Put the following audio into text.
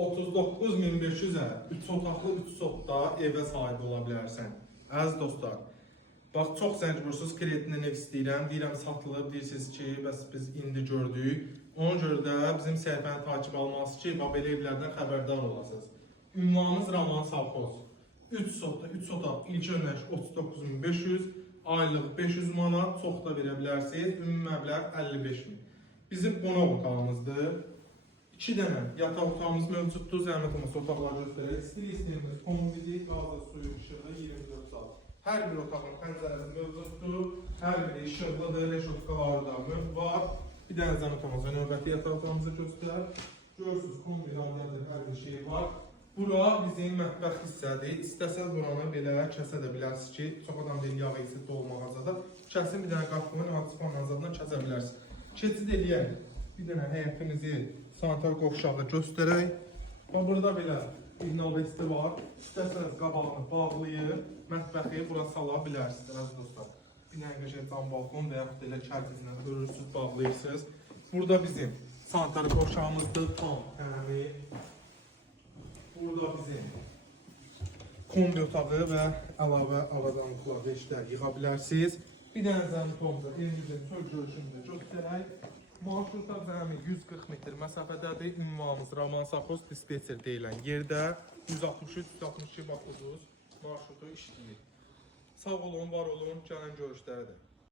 39.500-ə 3 otaqlı 3 sotda evə sahib ola bilərsən. Əziz dostlar, bax çox zəng vurursuz, kreditindən ev istəyirəm, deyirəm satılıb, deyirsiniz ki, bəs biz indi gördük. Ona görə də bizim səhifəni takip almalısınız ki, belə evlərdən xəbərdar olasınız. Ünvanımız Raman Savxoz. 3 sotda 3 otaq, ilk önəş 39.500, aylıq 500 manat, çox da verə bilərsiniz, ümumi məbləğ 55.000. Bizim qonaq otağımızdır. 2 dənə yataq otağımız mövcuddur, zəhmət olmasa otaqları göstərək. İstilik sistemimiz, kombidi, qazı, suyu, işığı 24 saat. Hər bir otağın pəncərəsi mövcuddur, hər biri işıqlıdır, reşotkaları da var. Bir dənə zəhmət olmasa növbəti yataq otağımızı göstər. Görürsünüz, kombi, radiyadır, hər bir şey var. Bura bizim mətbəx hissədir. İstəsəz buranı belə kəsə də bilərsiniz ki, çox adam deyil, yağ isi dolmağa da. Kəsin bir dənə qapını, hansıfanın azadından kəsə bilərsiniz. Keçid eləyək. Bir dənə həyətimizi sanitar qovşağı göstərək. Və burada belə bir navbesti var. İstəsəniz qabağını bağlayıb, mətbəxi bura sala bilərsiniz, əziz dostlar. Bir dənə qəşəng cam balkon və yaxud elə kərpizlə örürsüz, bağlayırsınız. Burada bizim sanitar qovşağımızdır, tam təmir. Burada bizim kombi otağı və əlavə avadanlıqlar, veşlər yığa bilərsiniz. Bir dənə zəmit olacaq, evimizin tör görüşünü göstərək. Marşruta zəmi 140 metr məsafədədir. Ünvanımız Raman Savxoz dispetser deyilən yerdə 163-162 bakuduz marşrutu işləyir. Sağ olun, var olun, gələn görüşlərə də.